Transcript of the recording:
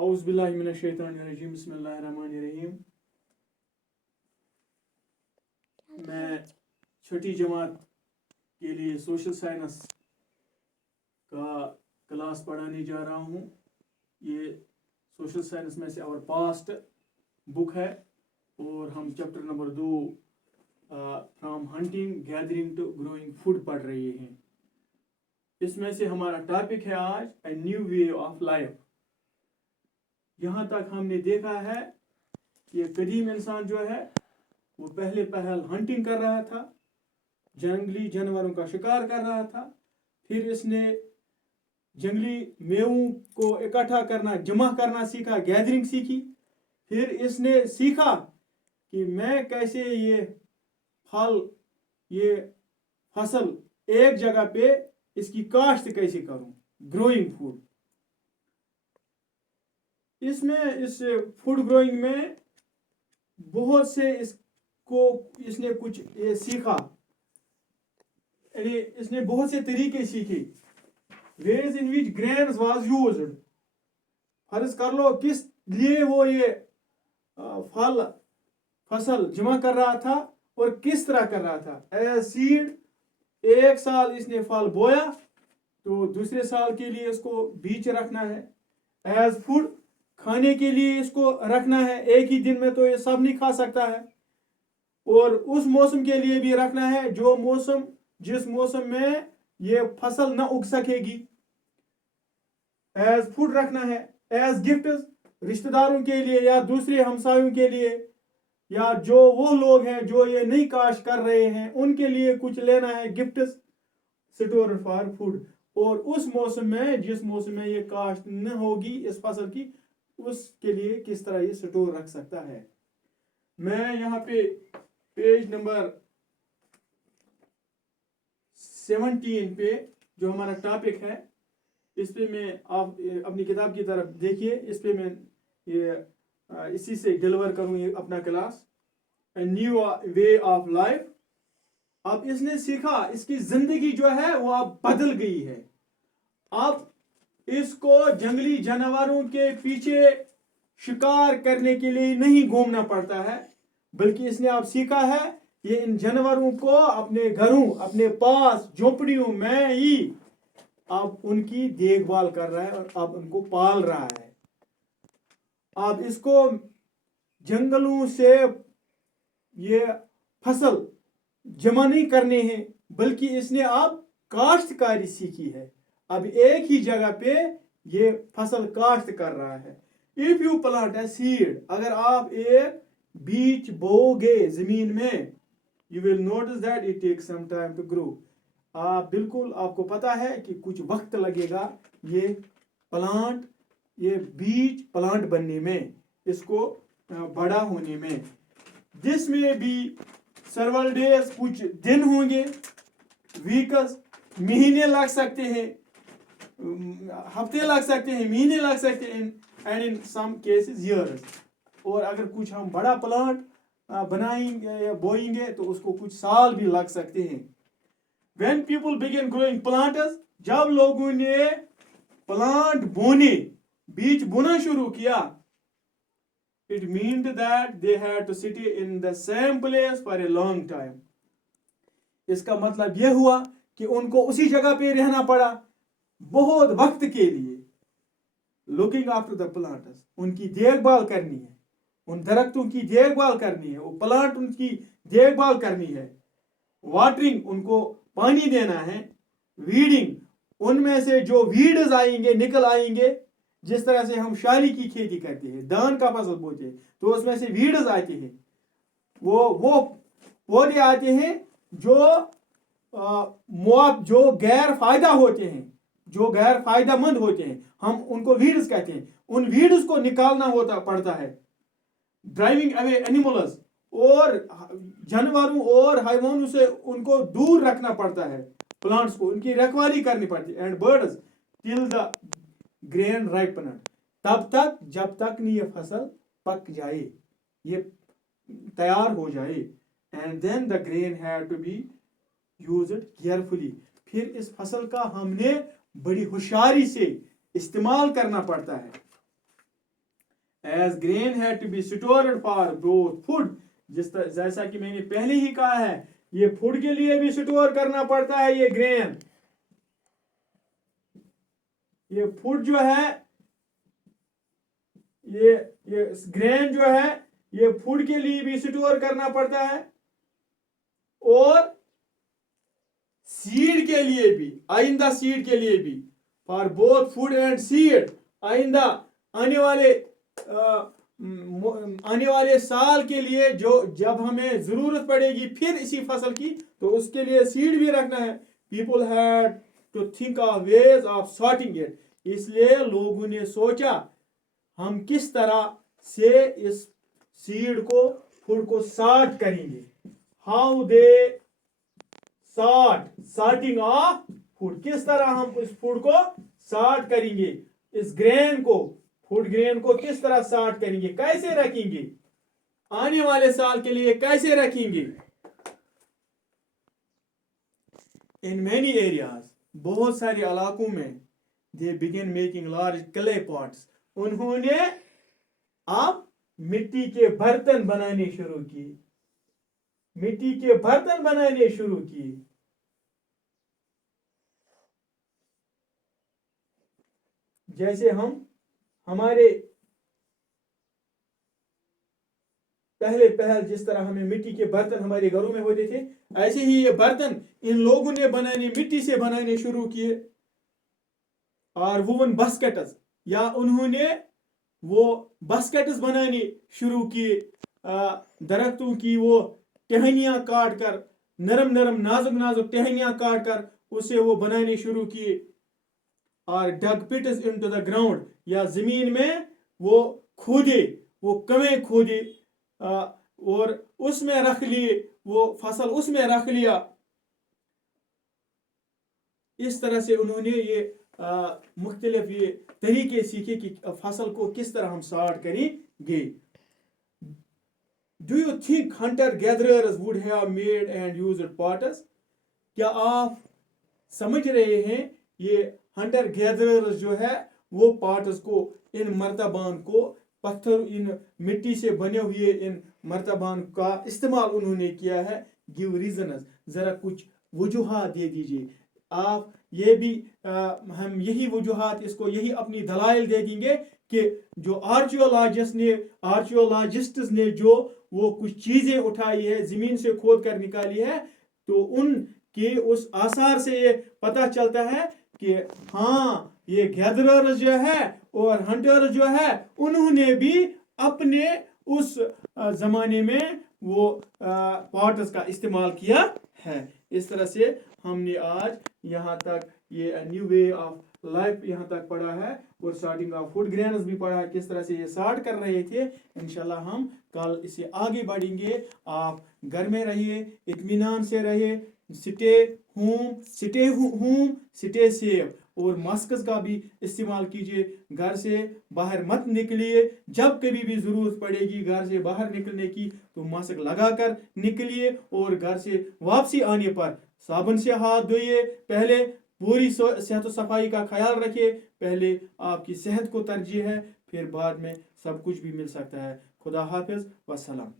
औज़ बिल्लाहि मिनश शैतानिर रजीम बिस्मिल्लाहिर रहमानिर रहीम। मैं छठी जमात के लिए सोशल साइंस का क्लास पढ़ाने जा रहा हूँ। ये सोशल साइंस में से आवर पास्ट बुक है और हम chapter number 2 from hunting gathering to growing food पढ़ रहे हैं। इसमें से हमारा टॉपिक है आज a new way of life. यहाँ तक हमने देखा है कि कदीम इंसान जो है वो पहले हंटिंग कर रहा था, जंगली जानवरों का शिकार कर रहा था। फिर इसने जंगली मेवों को इकट्ठा करना, जमा करना सीखा, गैदरिंग सीखी। फिर इसने सीखा कि मैं कैसे ये फल, ये फसल एक जगह पे इसकी काश्त कैसे करूं, ग्रोइंग फूड। इसमें इस फूड ग्रोइंग में बहुत से इसने कुछ ये सीखा, इसने बहुत से तरीके सीखे। Ways in which grains was used. फर्ज कर लो किस लिए वो ये फसल जमा कर रहा था और किस तरह कर रहा था। एज सीड, एक साल इसने फल बोया तो दूसरे साल के लिए इसको बीज रखना है। एज फूड, खाने के लिए इसको रखना है। एक ही दिन में तो ये सब नहीं खा सकता है। और उस मौसम के लिए भी रखना है जो मौसम, जिस मौसम में ये फसल न उग सकेगी। एज फूड रखना है। एज गिफ्ट, रिश्तेदारों के लिए या दूसरे हमसायों के लिए, या जो वो लोग हैं जो ये नहीं काश्त कर रहे हैं उनके लिए कुछ लेना है, गिफ्ट। Store for food. और उस मौसम में, जिस मौसम में ये काश्त न होगी इस फसल की, उसके लिए किस तरह ये स्टोर रख सकता है। मैं यहाँ पे पेज नंबर 17 पे जो हमारा टॉपिक है, इस पे मैं, आप अपनी किताब की तरफ देखिए, इस पे मैं ये इसी से डिलीवर करूँ अपना class, A new way of life. अब इसने सीखा, इसकी जिंदगी जो है वो अब बदल गई है। अब इसको जंगली जानवरों के पीछे शिकार करने के लिए नहीं घूमना पड़ता है, बल्कि इसने अब सीखा है ये इन जानवरों को अपने घरों, अपने पास झोपड़ियों में ही अब उनकी देखभाल कर रहा है और अब उनको पाल रहा है। अब इसको जंगलों से ये फसल जमा नहीं करने हैं, बल्कि इसने अब काश्तकारी सीखी है। अब एक ही जगह पे ये फसल काश्त कर रहा है। If you plant a seed, अगर आप एक बीज बोओगे जमीन में, you will notice that it takes some time to grow. बिल्कुल आपको पता है कि कुछ वक्त लगेगा ये प्लांट, ये बीज प्लांट बनने में, इसको बड़ा होने में। दिस में भी सर्वल डेज, कुछ दिन होंगे, वीकस, महीने लग सकते हैं, हफ्ते लग सकते हैं, महीने लग सकते हैं, and in some cases years. और अगर कुछ हम बड़ा प्लांट बनाएंगे या बोएंगे तो उसको कुछ साल भी लग सकते हैं। When people begin growing plants, जब लोगों ने प्लांट बोने, बीज बोना शुरू किया, it meant that they had to sit in the same place for a long time. इसका मतलब यह हुआ कि उनको उसी जगह पे रहना पड़ा बहुत वक्त के लिए। लुकिंग आफ्टर द प्लांट्स, उनकी देखभाल करनी है, उन दरख्तों की देखभाल करनी है, वो प्लांट उनकी देखभाल करनी है। वाटरिंग, उनको पानी देना है। वीडिंग, उनमें से जो वीड्स आएंगे, निकल आएंगे, जिस तरह से हम शाली की खेती करते हैं, धान का फसल बोते हैं तो उसमें से वीड्स आते हैं, वो पौधे आते हैं जो गैर फायदा होते हैं, जो गैर फायदेमंद होते हैं, हम उनको वीड्स कहते हैं। उन वीड्स को निकालना पड़ता है। ड्राइविंग अवे एनिमल्स, और जानवरों और हैवानों से उनको दूर रखना पड़ता है, प्लांट्स को उनकी रखवाली करनी पड़ती है। And birds till the grain ripened, तब तक जब तक नहीं ये फसल पक जाए, ये तैयार हो जाए। And then the grain had to be used carefully, फिर इस फसल का हमने बड़ी होशियारी से इस्तेमाल करना पड़ता है। as grain had to be stored for both food, जैसा कि मैंने पहले ही कहा है, ये फूड के लिए भी स्टोर करना पड़ता है। ये ग्रेन, ये फूड जो है, ये ग्रेन जो है, ये फूड के लिए भी स्टोर करना पड़ता है और सीड के लिए भी, आइंदा सीड के लिए भी, for both food and seed, आइंदा आने वाले साल के लिए, जो जब हमें जरूरत पड़ेगी फिर इसी फसल की, तो उसके लिए सीड भी रखना है। People had to think of ways of sorting it, इसलिए लोगों ने सोचा हम किस तरह से इस सीड को, फूड को सॉर्ट करेंगे। How they sorting of food, किस तरह हम इस फूड को सॉर्ट करेंगे, इस ग्रेन को, फूड ग्रेन को किस तरह सॉर्ट करेंगे, कैसे रखेंगे, आने वाले साल के लिए कैसे रखेंगे। इन मेनी एरियाज, बहुत सारे इलाकों में, they begin making large clay pots, उन्होंने अब मिट्टी के बर्तन बनाने शुरू किए, मिट्टी के बर्तन बनाने शुरू किए। जैसे हमारे पहल जिस तरह हमें मिट्टी के बर्तन हमारे घरों में होते थे, ऐसे ही ये बर्तन इन लोगों ने बनाने, मिट्टी से बनाने शुरू किए। और वुवन बास्केट्स, या उन्होंने वो बास्केट्स बनाने शुरू किए, दरख्तों की वो टहनियाँ काट कर, नरम नरम नाजुक नाजुक टहनियाँ काट कर उसे वो बनाने शुरू किए। और डग पिट्स इनटू द ग्राउंड, या जमीन में वो खोदे, वो कमें खोदे और उसमें रख लिए, वो फसल उसमें रख लिया। इस तरह से उन्होंने ये मुख्तलिफ ये तरीके सीखे कि फसल को किस तरह हम सॉर्ट करेंगे। Do you think Hunter gatherers would have made and used pots, क्या आप समझ रहे हैं ये हंटर गैदरर्स जो है वो पॉट्स को, इन मर्तबान को, पत्थर, इन मिट्टी से बने हुए इन मर्तबान का इस्तेमाल उन्होंने किया है। गिव रीजनस, जरा कुछ वजूहात दे दीजिए आप। ये भी हम यही वजूहात, इसको यही अपनी दलाइल दे देंगे कि जो आर्कियोलॉजिस्ट्स ने जो वो कुछ चीजें उठाई है, जमीन से खोद कर निकाली है, तो उनके उस आसार से ये पता चलता है कि हाँ, ये गैदरर जो है और हंटर जो है, उन्होंने भी अपने उस जमाने में वो पॉट्स का इस्तेमाल किया है। इस तरह से हमने आज यहाँ तक ये न्यू वे ऑफ लाइफ यहाँ तक पढ़ा है और सॉर्टिंग ऑफ फूड ग्रेन्स भी पढ़ा है, किस तरह से ये सॉर्ट कर रहे थे। इंशाल्लाह हम कल इसे आगे बढ़ेंगे। आप घर में रहिए, इत्मीनान से रहिए, स्टे होम स्टे सेफ, और मास्क का भी इस्तेमाल कीजिए। घर से बाहर मत निकलिए, जब कभी भी ज़रूरत पड़ेगी घर से बाहर निकलने की तो मास्क लगाकर निकलिए, और घर से वापसी आने पर साबुन से हाथ धोइए। पहले पूरी सेहत और सफाई का ख्याल रखिए, पहले आपकी सेहत को तरजीह है, फिर बाद में सब कुछ भी मिल सकता है। खुदा हाफिज, वस्सलाम।